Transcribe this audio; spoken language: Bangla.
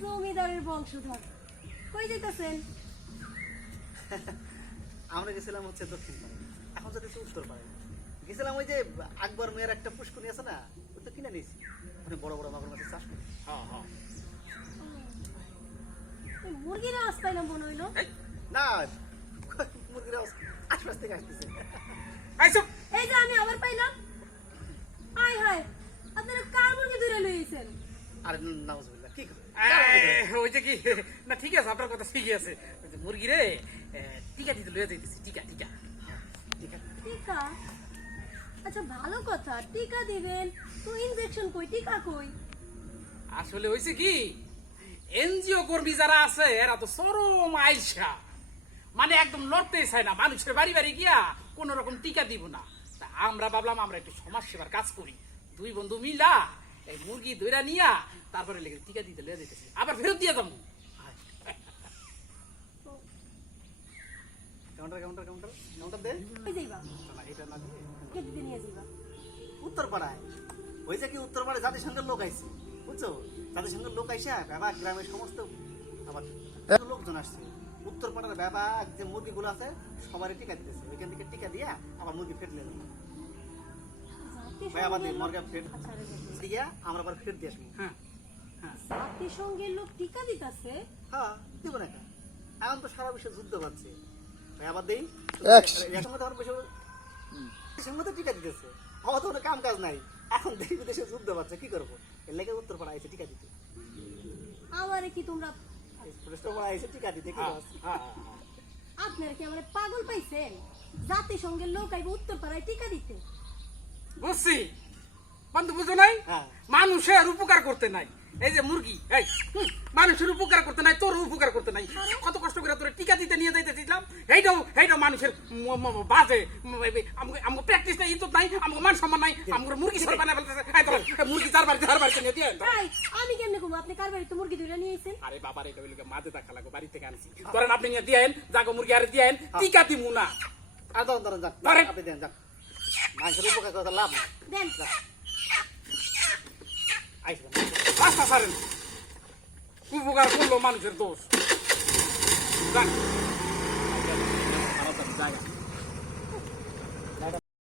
জমিদারের বংশধর। কই যাইতাছেন? আমরা গেছিলাম হচ্ছে দক্ষিণ পাড়ে, এখন যাচ্ছি উত্তর পাড়ে। গেছিলাম ওই যে আকবর মেয়ের একটা পুষ্করণী আছে না, ওই তো কিনে নিয়েছি, ওখানে বড় বড় মাগুর মাছের চাষ করি। মুরগির আওয়াজ পাইলাম মনে হইলো। না, মুরগির আশপাশ থেকে আসতেছে। এই যে আমি আবার পাইলাম। আয় হায়, আপনারা কার মুরগি ধরে লইছেন? আরে নাউজুবিল্লাহ, কি করে? ওই যে কি না, ঠিক আছে, আপনার কথা ঠিকই আছে। ওই যে মুরগি রে টিকা দিতে লইয়া যাইতেছি। টিকা টিকা টিকা? আচ্ছা ভালো কথা, টিকা দিবেন তো ইনজেকশন কই, টিকা কই? আসলে হয়েছে কি, এনজিও কর্মী যারা আছে এরা তো চরম আইসা, মানে একদম লড়তেই চায় না, মানুষের বাড়ি বাড়ি গিয়া কোন রকম টিকা দিব না। তা আমরা ভাবলাম আমরা একটু সমাজ সেবার কাজ করি, দুই বন্ধু মিলা এই মুরগি দইরা নিয়া তারপরে লেগে টিকা দিতে লইয়া যাইতেছি, আবার ফেরত দিয়ে যাবো। কাউন্টার কাউন্টার কাউন্টার কাউন্টার দে। কই যাইবা? না, এটা না দিয়ে কে দিতে নিয়ে যাইবা? উত্তর পাড়ায়। ওই যে কি উত্তর পাড়ায় জাতিসংঘের লোক আইছে, বুঝছো? জাতিসংঘের লোক আইসা বাবা গ্রামের সমস্ত আবার লোকজন আসছে। উত্তর পাড়ার বাবা যে মুরগিগুলো আছে সবারই টিকা দিতেছে, ওইখান থেকে টিকা দিয়া আবার মুরগি ফেট নিলাম। ভাই আমাদের মুরগা ফেট দিয়া আমরা আবার ফেট দিয়ে আসবো। হ্যাঁ জাতিসংঘের লোক টিকা দিতাছে? হ্যাঁ, দিব না কেন? এখন তো সারা বিশ্বে যুদ্ধ হচ্ছে, ভাই আবার দেই একসঙ্গে তো আমার সঙ্গে তো টিকা দিতেছে, আমার তো কোনো কাম কাজ নাই। এখন দেশ বিদেশে যুদ্ধ হচ্ছে, কি করবো? এর লেগে উত্তর পাড়া আইছে টিকা দিতে। আমারে কি তোমরা, আইছে টিকা দিতে, কি আছে? আপনারা কি আমারে পাগল পাইছেন? জাতিসংঘের লোক আইব উত্তর পাড়ায় টিকা দিতে? বুঝছি বন্ধু, বুঝো নাই, হ্যাঁ। মানুষের উপকার করতে নাই। এই যে মুরগি, এই মানুষের উপকার করতে নাই, তোর উপকার করতে নাই। কত কষ্ট করে তোর টিকা দিতে নিয়ে যাইতেছিলাম, এইটাও মানুষের বাজে আমাকে প্র্যাকটিস নাই, ইজ্জত নাই, আমাকে মান সম্মান নাই, আমাকে মুরগি সার বানায় ফেলতেছে। মুরগি চার বাড়িতে নিয়ে দিয়ে। ভাই আমি কেমনে কমু? আপনি কার বাড়িতে মুরগি ধরে নিয়ে আইছেন? আরে বাবার এটা হইলো মাঝে দেখা লাগো, বাড়ি থেকে আনছি। ধরেন আপনি নিয়ে দিয়েন, যাগো মুরগি আরে দিয়েন, টিকা দিমু না। আর ধরেন ধরেন যান, ধরেন। আপনি দেন যান, মানুষের উপকার কথা লাভ না। দেন। আইসবেন আচ্ছা সারেন, উপকার করলো মানুষের দোষ। যান। জায়গা